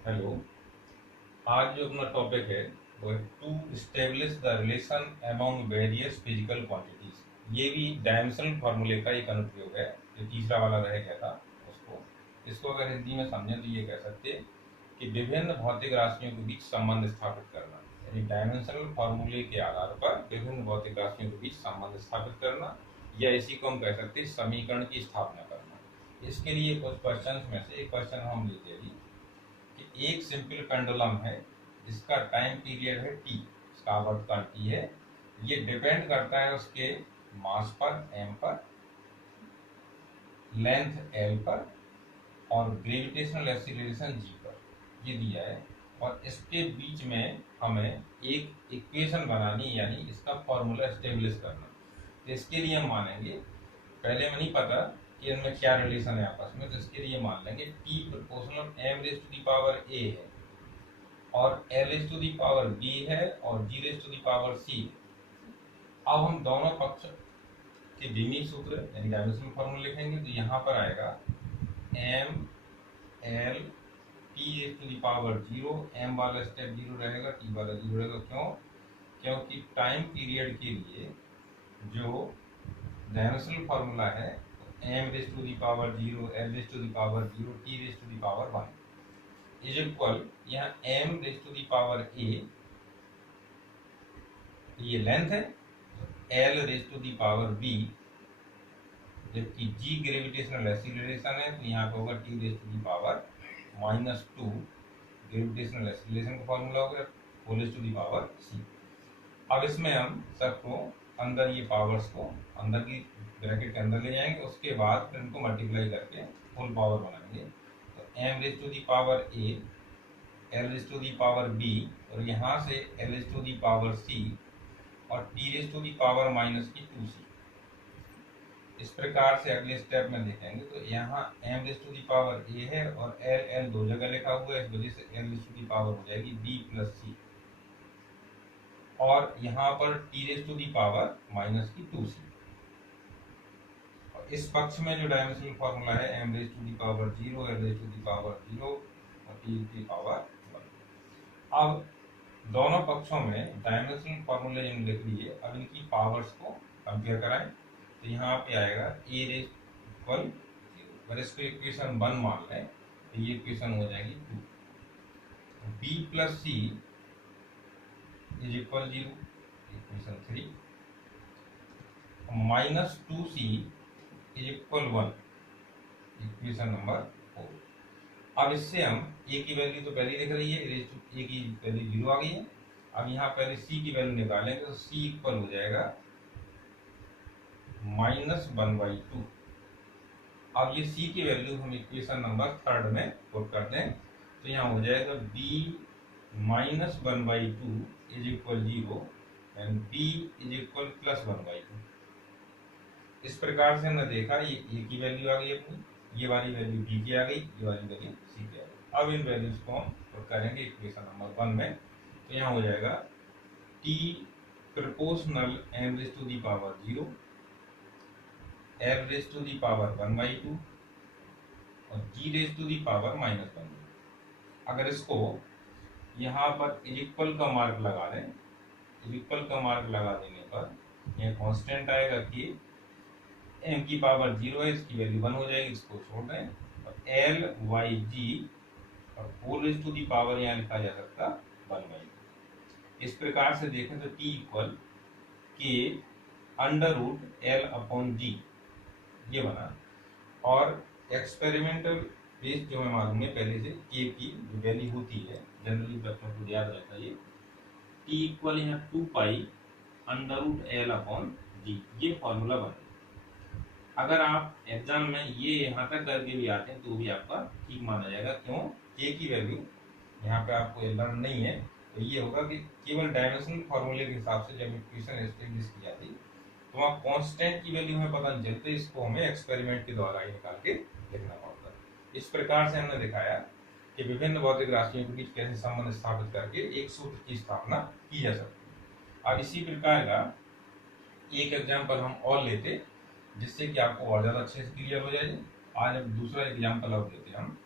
Hello. आज जो अपना टॉपिक है वो है to establish the relation among various physical quantities. ये भी डायमेंशनल फार्मूले का एक अनुप्रयोग है जो तीसरा वाला रह गया था उसको। इसको अगर हिंदी में समझें तो ये कह सकते हैं कि विभिन्न भौतिक राशियों के बीच संबंध स्थापित करना, यानी डायमेंशनल फार्मूले के आधार पर विभिन्न भौतिक राशियों के बीच संबंध स्थापित करना, या इसी को हम कह सकते हैं समीकरण की स्थापना करना। इसके लिए कुछ क्वेश्चन में से एक क्वेश्चन हम लेते हैं कि एक सिंपल पेंडुलम है जिसका टाइम पीरियड है टी, इसका आवर्तकाल टी है। ये डिपेंड करता है उसके मास पर m पर, लेंथ l पर, और ग्रेविटेशनल एक्सीलरेशन g पर। ये दिया है और इसके बीच में हमें एक इक्वेशन बनानी, यानी इसका फॉर्मूला एस्टेब्लिश करना। तो इसके लिए हम मानेंगे, पहले हमें नहीं पता कि इनमें क्या रिलेशन है आपस में, तो इसके लिए मान लेंगे t proportional m raise to the power a है और l raise to the power b है और g raise to the power c। अब हम दोनों पक्ष के द्विमीय सूत्र यानी डायमेंशनल फॉर्मूला लिखेंगे, तो यहाँ पर आएगा m l t raise to the power 0। m वाला स्टेप 0 रहेगा, t वाला 0 रहेगा। क्यों? क्योंकि टाइम पीरियड के लिए जो डायमेंशनल फॉर्मूला है m raise to the power 0, l raise to the power 0, t raise to the power 1 is equal, यहाँ m raise to the power a ये लेंथ है, l raise to the power b, जबकि g gravitational acceleration है, तो यहाँ पे होगा t raise to the power -2। Gravitational acceleration का फॉर्मूला होगा 4 raise to the power c। अब इसमें हम सबको अंदर ये पावर्स को अंदर की ब्रैकेट के अंदर ले जाएंगे, उसके बाद फिर इनको मल्टीप्लाई करके फुल पावर बनाएंगे। तो m raise to the power a, l raise to the power b, और यहाँ से l raise to the power c और t raise to the power -2c। इस प्रकार से अगले स्टेप में देखेंगे तो यहाँ m raise to the power a है और l दो जगह लिखा हुआ है, इस वजह से l raise to the power हो जाएगी b प्लस c, और यहाँ पर t raise to the power -2c। और इस पक्ष में जो डायमेंशनल फॉर्मूला है m raise to the power 0, l raise to the power 0 और t की पावर 1। अब दोनों पक्षों में डायमेंशनल फॉर्मूले जिन लिख लिए, अब इनकी पावर्स को कंपेयर कराएं, तो यहाँ पे आएगा a रेज इक्वल 0। अगर इसको इक्वेशन 1 मान लें तो ये इक्वेशन हो जाएगी 2। b प्लस c is equal 0, equation 3। -2c is equal 1, equation number 4। अब इससे हम a की वैल्यू तो पहले दिख रही है, a की वैल्यू 0 आ गई है। अब यहाँ पहले c की वैल्यू निकालेंगे तो c इक्वल हो जाएगा -1/2। अब ये c की वैल्यू हम इक्वेशन नंबर 3 में पुट कर दें, तो यहाँ हो जाएगा b -1/2 is equal 0 and b is equal +1/2। इस प्रकार से हमने देखा ये a की वैल्यू आ गई अपनी, ये वाली वैल्यू b की आ गई, ये वाली वैल्यू c की आ गई। अब इन वैल्यूज को हम पुट करेंगे इक्वेशन नंबर 1 में, तो यहाँ हो जाएगा t proportional m raise to the power 0, l raise to the power 1/2 और g raise to the power -1। अगर इसको यहाँ पर इक्वल का मार्क लगा दें, इक्वल का मार्क लगा देने पर यह कांस्टेंट आएगा कि m की पावर 0 है, इसकी वैल्यू 1 हो जाएगी, इसको छोड़ दें, और l y g और 4 रेज टू दी पावर यहाँ लिखा जा सकता 1/2। इस प्रकार से देखें तो t इक्वल k √l/g ये बना। और एक्सपेरिमेंटल बेस जो हमें मालूम है पहले से, k की जो वैल्यू होती है जनरली बच्चों को याद रहता है, ये t इक्वल यहाँ 2π √l/g, ये फॉर्मूला बने। अगर आप एग्जाम में ये यहाँ तक करके भी आते हैं तो भी आपका ठीक माना जाएगा। क्यों? k की वैल्यू यहाँ पे आपको लर्न नहीं है, तो ये होगा कि केवल डायमेंशनल फॉर्मूले के हिसाब से जब इक्वेशन एस्टेब्लिश की जाती है तो वहाँ कांस्टेंट की वैल्यू हमें पता नहीं चलती, इसको हमें एक्सपेरिमेंट के द्वारा ही निकाल के लिखना पड़ता है। इस प्रकार से हमने दिखाया कि विभिन्न भौतिक राशियों के बीच कैसे संबंध स्थापित करके एक सूत्र की स्थापना की जा सकती है। अब इसी प्रकार का एक एग्जाम्पल हम और लेते जिससे कि आपको और ज्यादा अच्छे से क्लियर हो जाए। आज अब दूसरा एग्जाम्पल अब लेते हैं हम।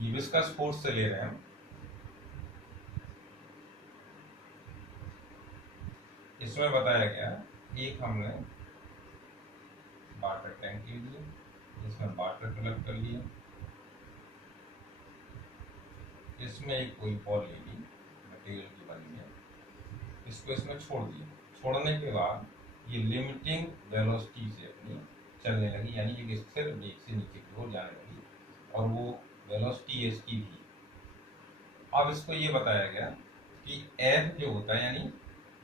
ये विस्कस फोर्स से ले रहे हैं हम। इसमें बताया गया, एक हमने वाटर टैंक ले लिया, इसमें वाटर कलेक्ट कर लिया, इसमें एक कोई बॉल ले ली मटेरियल की बनी है, इसको इसमें छोड़ दिया। छोड़ने के बाद ये लिमिटिंग वेलोसिटी से अपनी चलने लगी, यानी एक स्थिर वेग से नीचे की ओर जाने लगी, और वो वेलोसिटी है इसकी भी। अब इसको ये बताया गया कि एफ जो होता है यानी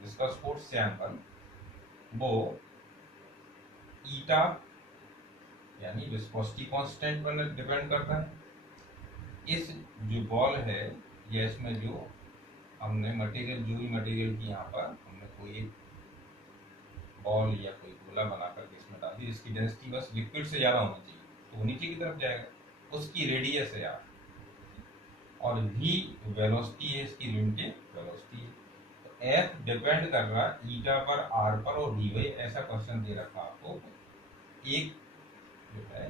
विस्कस फोर्स सैंपल, वो ईटा यानी विस्कोसिटी कांस्टेंट पर डिपेंड करता है। इस जो बॉल है या इसमें जो हमने मटेरियल, जो भी मटेरियल की यहाँ पर हमने कोई एक बॉल या कोई गोला बना करके इसमें डाल दी, इसकी डेंसिटी बस लिक्विड से ज़्यादा होनी चाहिए, तो वो नीचे की तरफ जाएगा, उसकी रेडियस है यार, और v वेलोसिटी है, इसकी लिमिटेड वेलोसिटी है। तो f डिपेंड कर रहा है ईटा पर, r पर और dy। ऐसा क्वेश्चन दे रखा आपको, एक जो है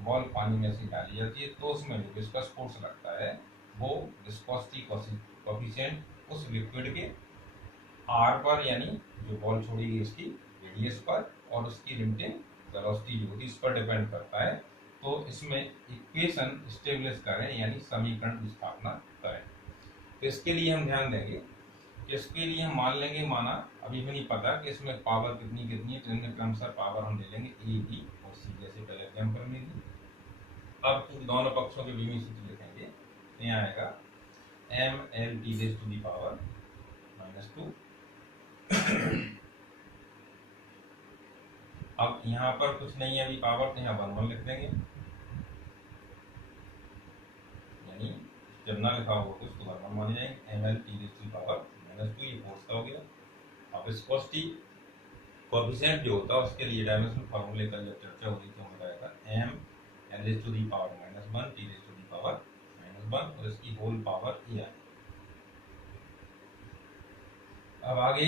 बॉल पानी में से डाली जाती है, तो उसमें जो विस्कस फोर्स लगता है वो विस्कोसिटी कोएफिशिएंट उस लिक्विड के r पर, यानी जो बॉल छोड़ी गई उसकी रेडियस पर, और उसकी लिमिटिंग वेलोसिटी जो होती है इस पर डिपेंड करता है। तो इसमें इक्वेशन स्टेब्लिश करें, यानी समीकरण की स्थापना करें। तो इसके लिए हम ध्यान देंगे कि इसके लिए हम मान लेंगे, माना अभी भी नहीं पता कि इसमें पावर कितनी कितनी है, तो इनमें क्रमशः पावर हम ले लेंगे ए, बी और सी, जैसे पहले एग्जाम्पल में दी। अब दोनों पक्षों के बीच में लिखेंगे, तो यहाँ आएगा M L T raise to the power -2। अब यहाँ पर कुछ नहीं है अभी पावर, तो यहाँ 1 लिख देंगे, यानी जब ना लिखा होगा कुछ तो 1 मान जाएंगे। M L T raise to the power -2, ये फोर्स का हो गया। अब विस्कोसिटी कोएफिशिएंट जो होता है उसके लिए डायमेंशनल फार्मूले का जब चर्चा हो रही थी, हम बताया था M L raise to the power -1 T raise to the power -1, और इसकी होल पावर ए आई। अब आगे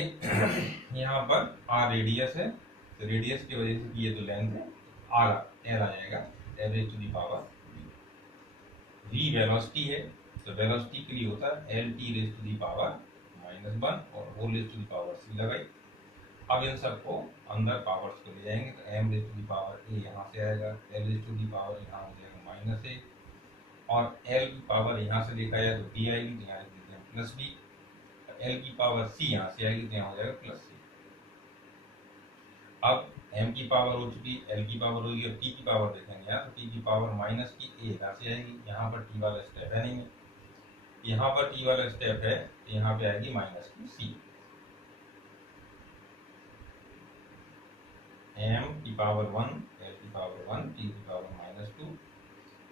यहाँ पर आर रेडियस है, तो रेडियस की वजह से ये तो लेंथ है, आर एल आ जाएगा, l raise to the power v velocity है, तो वेलोसिटी के लिए होता है l T raise to the power -1 और whole raise to the power c लगाई। अब इन सबको अंदर पावर्स को ले जाएंगे, तो m raise to the power a यहाँ से आएगा, l raise to the power यहाँ हो जाएगा -a, और एल की पावर यहाँ से देखा जाए तो डी आएगी, तो यहाँ लिख देते हैं +b। एल की पावर सी यहाँ से आएगी, तो यहाँ हो जाएगा +c। अब m की पावर हो चुकी, l की पावर होगी, और t की पावर देखेंगे यहाँ, तो t की पावर माइनस की a यहाँ से आएगी, यहाँ पर t वाला स्टेप है नहीं, यहाँ पर t वाला स्टेप है, तो यहाँ पे आएगी माइनस की c। m की पावर 1, l की पावर 1, t की पावर -2।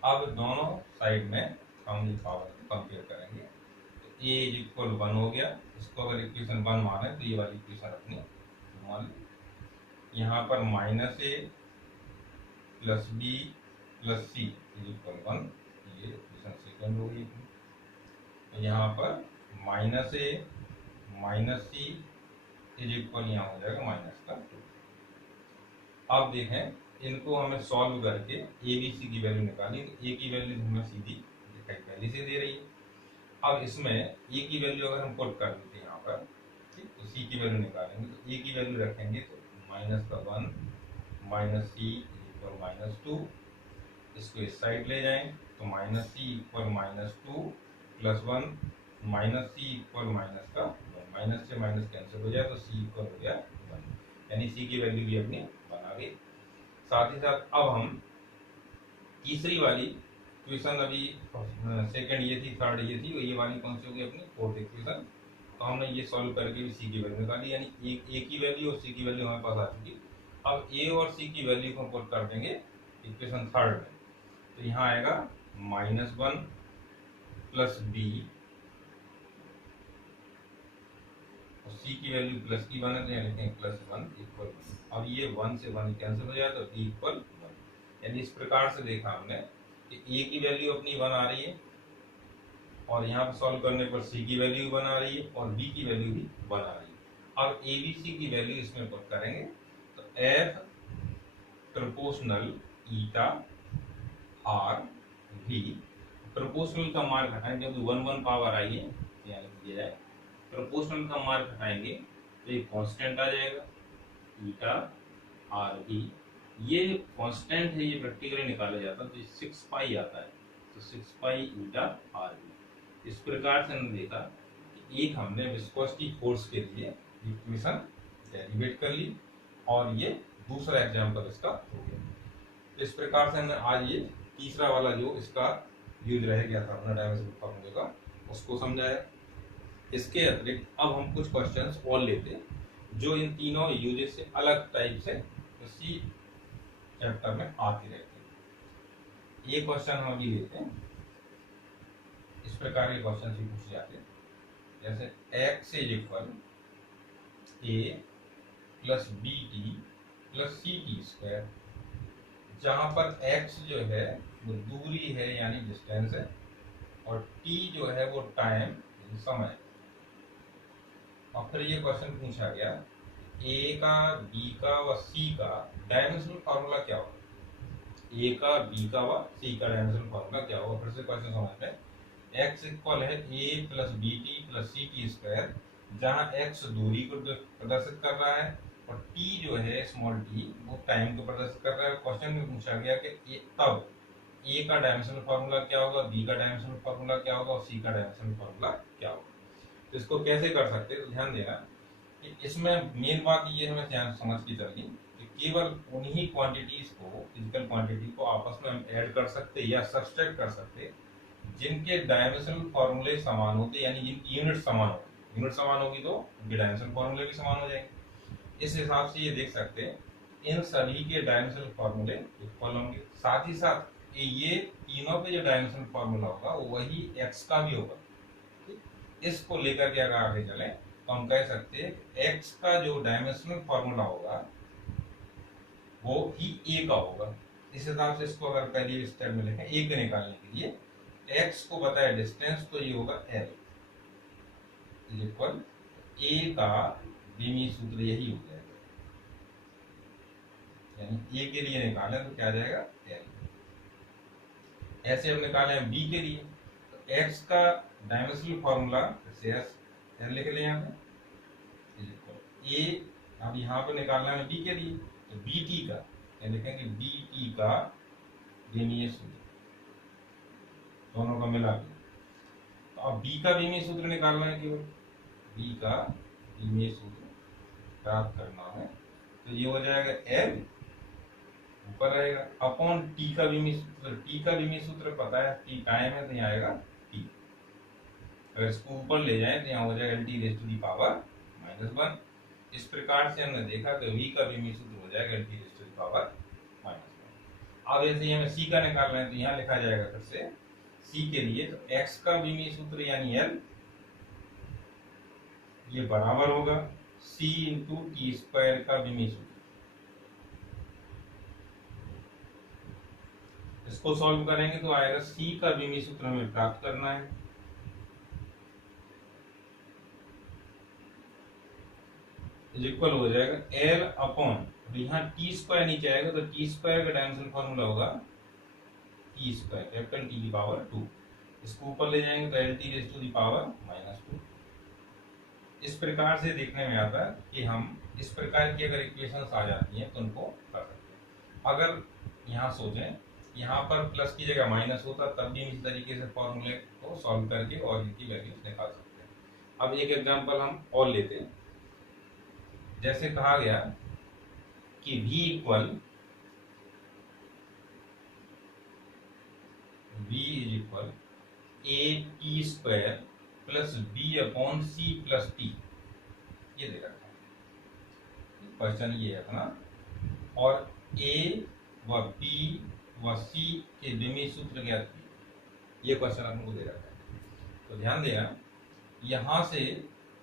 अब दोनों साइड में हम ये पावर को कंपेयर करेंगे, तो a = 1 हो गया, इसको अगर इक्वेशन 1 माने तो ये वाली इक्वेशन अपनी मान लें। यहाँ पर -a + b + c = 1, ये इक्वेशन सेकंड हो गई। तो यहाँ पर -a - c यहाँ हो जाएगा -2। अब देखें इनको हमें सॉल्व करके ए बी सी की वैल्यू निकाली, तो ए की वैल्यू हमें सीधी दिखाई पहले से दे रही है। अब इसमें ए की वैल्यू अगर हम पुट कर देते हैं यहाँ पर, ठीक, तो सी की वैल्यू निकालेंगे, तो ए की वैल्यू रखेंगे तो -1 - c = -2, इसको इस साइड ले जाएं तो -c = -2 + 1 -c = -1 से माइनस कैंसिल हो जाए, तो c = हो गया 1, यानी c की वैल्यू भी अपनी बना गई। साथ ही साथ अब हम तीसरी वाली इक्वेशन, अभी सेकंड ये थी, थर्ड ये थी, ये वाली कौन सी होगी अपनी फोर्थ इक्वेशन। तो हमने ये सॉल्व करके भी सी की वैल्यू निकाली, यानी ए की वैल्यू और सी की वैल्यू हमारे पास आ चुकी। अब ए और सी की वैल्यू को पुट कर देंगे इक्वेशन थर्ड में, तो यहाँ आएगा -1 + b, और सी की वैल्यू प्लस की 1 है, तो यहाँ लिखेंगे +1 = 1। अब ये 1 से 1 कैंसिल हो जाए, तो d = 1। यानी इस प्रकार से देखा हमने कि ए की वैल्यू अपनी 1 आ रही है, और यहाँ पर सॉल्व करने पर सी की वैल्यू 1 आ रही है, और बी की वैल्यू भी 1 आ रही है। अब ए बी सी की वैल्यू इसमें पुट करेंगे, तो F ∝ η r v प्रोपोर्शनल का मार्क हटाएंगे, क्योंकि 1 पावर आई है, यहाँ लिख दिया जाए। प्रोपोर्शनल का मार्क हटाएंगे तो ये कांस्टेंट आ जाएगा ईटा आर भी। ये कांस्टेंट है, ये प्रैक्टिकली निकाला जाता है तो 6 पाई आता है, तो 6 पाई ईटा आर भी। इस प्रकार से हमने देखा कि एक हमने विस्कोसिटी फोर्स के लिए इक्वेशन डेरिवेट कर ली और ये दूसरा एग्जांपल इसका हो गया। तो इस प्रकार से हमने आज ये तीसरा वाला जो इसका यूज रह गया था अपना डायमेंशनल फॉर्मूले का, उसको समझाया। इसके अतिरिक्त अब हम कुछ क्वेश्चंस और लेते हैं जो इन तीनों यूजेस से अलग टाइप से इसी चैप्टर में आते रहते हैं। ये क्वेश्चन हम अभी लेते हैं, इस प्रकार के क्वेश्चन भी पूछे जाते हैं, जैसे x is equal a plus B T plus C T square, जहां पर x जो है वो दूरी है यानी डिस्टेंस है, और t जो है वो टाइम समय। और फिर ये क्वेश्चन पूछा गया a का b का व c का डायमेंशनल फार्मूला क्या होगा, a का b का व c का डायमेंशनल फार्मूला क्या होगा। फिर से क्वेश्चन समझते हैं, x इक्वल है a plus B T plus C T square, जहाँ x दूरी को प्रदर्शित कर रहा है और t जो है स्मॉल t वो टाइम को प्रदर्शित कर रहा है। क्वेश्चन में पूछा गया कि तब a का डायमेंशनल फार्मूला क्या होगा, b का डायमेंशनल फार्मूला क्या होगा और c का डायमेंशनल फार्मूला क्या होगा। तो इसको कैसे कर सकते हैं, तो ध्यान देना कि इसमें मेन बात ये हमें ध्यान समझ की चलनी कि केवल उन्हीं क्वांटिटीज को, फिजिकल क्वांटिटी को आपस में हम ऐड कर सकते या सब्सट्रैक्ट कर सकते जिनके डायमेंशनल फार्मूले समान होते, यानी जिनकी यूनिट समान होगी। यूनिट समान होगी तो उनके डायमेंशनल फार्मूले भी समान हो जाएंगे। इस हिसाब से ये देख सकते हैं इन सभी के डायमेंशनल फार्मूले इक्वल होंगे। साथ ही साथ ये तीनों पे जो डायमेंशनल फार्मूला होगा वही x का भी होगा। इसको लेकर के अगर आगे चले तो हम कह सकते हैं x का जो डायमेंशनल फार्मूला होगा वो ही a का होगा। इस हिसाब से इसको अगर पहले स्टेप में लिखें, a के निकालने के लिए x को बताया डिस्टेंस, तो ये होगा l इज इक्वल a का बीमी सूत्र यही हो जाएगा, यानी a के लिए निकाले तो क्या आ जाएगा l। ऐसे हम निकाले हैं b के लिए, तो x का डायमेंशनल फार्मूला l लिख लें यहाँ पे इज इक्वल a, अब यहाँ पे निकालना है b के लिए, तो bt का लिखेंगे bt का बीमीय सूत्र दोनों का मिला के। तो अब b का बीमीय सूत्र निकालना है, केवल b का बीमीय सूत्र प्राप्त करना है, तो ये हो जाएगा l ऊपर रहेगा अपॉन t का बीमीय सूत्र। t का बीमीय सूत्र पता है, t टाइम है तो यहाँ आएगा t, अगर इसको ऊपर ले जाए तो यहाँ हो जाएगा lt raise to the power -1। इस प्रकार से हमने देखा कि v का बीमीय सूत्र हो जाएगा lt raise to the power -1। अब ऐसे ही हमें c का निकालना है, तो यहाँ लिखा जाएगा फिर से c के लिए, तो x का बीमीय सूत्र यानी l ये बराबर होगा c इंटू टी स्क्वायर का बीमीय सूत्र। इसको सॉल्व करेंगे तो आएगा c का बीमीय सूत्र हमें प्राप्त करना है, इज इक्वल हो जाएगा l अपॉन, यहाँ टी स्क्वायर नीचे आएगा तो टी स्क्वायर का डायमेंशनल फार्मूला होगा टी स्क्वायर कैपिटल टी की पावर 2। इसको ऊपर ले जाएंगे तो L T raise to the power -2। इस प्रकार से देखने में आता है कि हम इस प्रकार की अगर इक्वेशंस आ जाती हैं तो उनको कर सकते हैं। अगर यहाँ सोचें यहाँ पर प्लस की जगह माइनस होता तब भी इस तरीके से फॉर्मूले को सॉल्व करके और इनकी वैल्यूज निकाल सकते हैं। अब एक एग्जांपल हम और लेते हैं, जैसे कहा गया कि v is equal a t square plus b upon c plus T, ये दे रखा है क्वेश्चन, ये है अपना, और a व b व c के बीमीय सूत्र ज्ञात किए, ये क्वेश्चन आपको दे रखा है। तो ध्यान देना, यहाँ से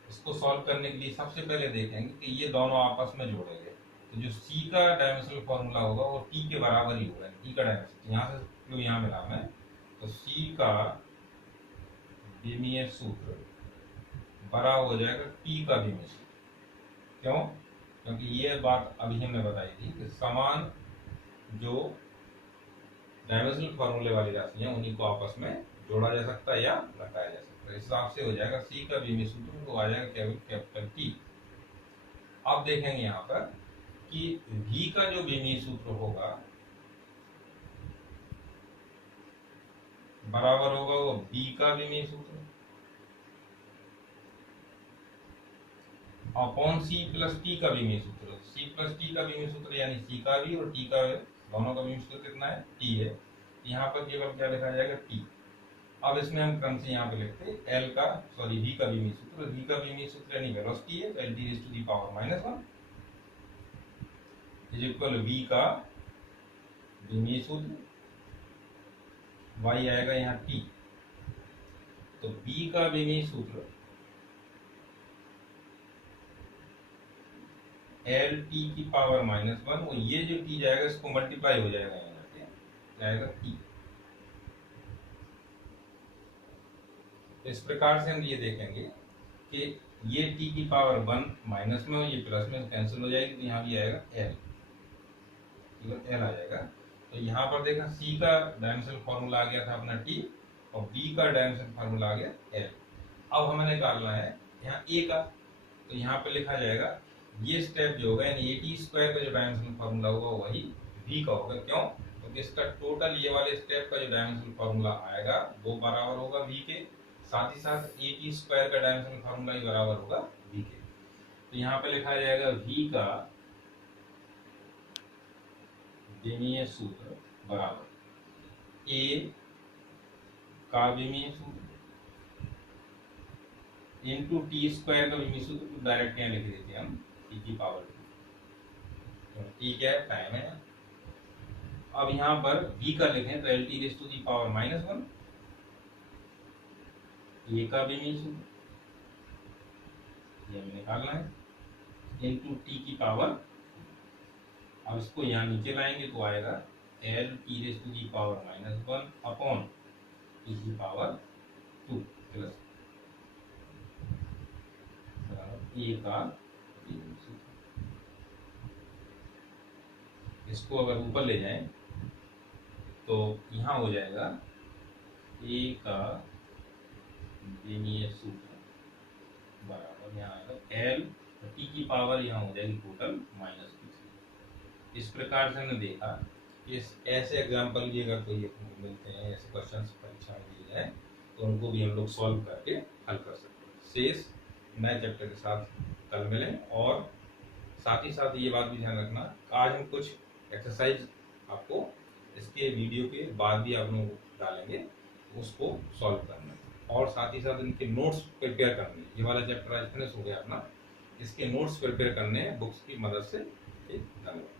इसको सॉल्व करने के लिए सबसे पहले देखेंगे कि ये दोनों आपस में जोड़े गए, तो जो c का डायमेंशनल फॉर्मूला होगा वो t के बराबर ही होगा, t का डायमेंशन यहाँ से जो यहाँ मिला है, तो c का बीमीय सूत्र बराबर हो जाएगा t का बीमीय सूत्र। क्यों? क्योंकि ये बात अभी हमने बताई थी कि समान जो डायमेंशनल फॉर्मूले वाली राशि हैं उन्हीं को आपस में जोड़ा जा सकता है या घटाया जा सकता है। इस हिसाब से हो जाएगा सी का बीमी सूत्र तो आ जाएगा कैपिटल टी। अब देखेंगे यहाँ पर कि V का जो बीमी सूत्र होगा बराबर होगा वो B का बीमी सूत्र अपॉन C प्लस टी का बीमी सूत्र। C प्लस टी का बीमी सूत्र यानी C का भी और T का दोनों का बीमी सूत्र कितना है, T है। यहाँ पर केवल क्या लिखा जाएगा, T। अब इसमें हम क्रम से यहाँ पे लिखते हैं V का बीमी सूत्र। V का बीमी सूत्र यानी वेलोसिटी है, L t raise to the power -1 is equal V का बीमी सूत्र, y आएगा यहाँ T। तो B का बीमी सूत्र L t की पावर -1, वो ये जो t जाएगा इसको मल्टीप्लाई हो जाएगा, यहाँ पे जाएगा t। इस प्रकार से हम ये देखेंगे कि ये t की पावर 1 माइनस में और ये प्लस में कैंसिल हो जाएगी, तो यहाँ भी आएगा l, L आ जाएगा। तो यहाँ पर देखा C का डायमेंशनल फार्मूला आ गया था अपना T और B का डायमेंशनल फार्मूला आ गया L। अब हमें निकालना है यहाँ A का, तो यहाँ पे लिखा जाएगा ये स्टेप जो होगा यानी AT² का जो डायमेंशनल फार्मूला होगा वही V का होगा। क्यों? क्योंकि इसका टोटल ये वाले स्टेप का जो डायमेंशनल फार्मूला आएगा वो बराबर होगा V के, साथ ही साथ AT² का डायमेंशनल फार्मूला ही बराबर होगा V के। तो यहाँ पे लिखा जाएगा V का विमीय सूत्र बराबर A का विमीय सूत्र इंटू T² का विमीय सूत्र, तो डायरेक्ट यहाँ लिख देते हैं हम T की पावर 2। तो T क्या है, टाइम है। अब यहाँ पर V का लिखें तो L t raise to the power -1 A का विमीय सूत्र ये हमें निकालना है इंटू T की पावर। अब इसको यहाँ नीचे लाएंगे तो आएगा L t raise to the power -1 upon T की पावर 2 प्लस A का विमीय सूत्र। इसको अगर ऊपर ले जाएं तो यहाँ हो जाएगा A का विमीय सूत्र बराबर यहाँ आएगा L t की पावर यहाँ हो जाएगी टोटल -2। इस प्रकार से हमने देखा कि ऐसे एग्जाम्पल भी अगर कोई मिलते हैं, ऐसे क्वेश्चन परीक्षा में दिए जाए तो उनको भी हम लोग सॉल्व करके हल कर सकते हैं। शेष नए चैप्टर के साथ कल मिलें, और साथ ही साथ ये बात भी ध्यान रखना आज हम कुछ एक्सरसाइज आपको इसके वीडियो के बाद भी आप लोग डालेंगे, उसको सॉल्व करना है और साथ ही साथ इनके नोट्स प्रिपेयर करने। ये वाला चैप्टर आज फिनिश हो गया अपना, इसके नोट्स प्रिपेयर करने हैं बुक्स की मदद से। धन्यवाद।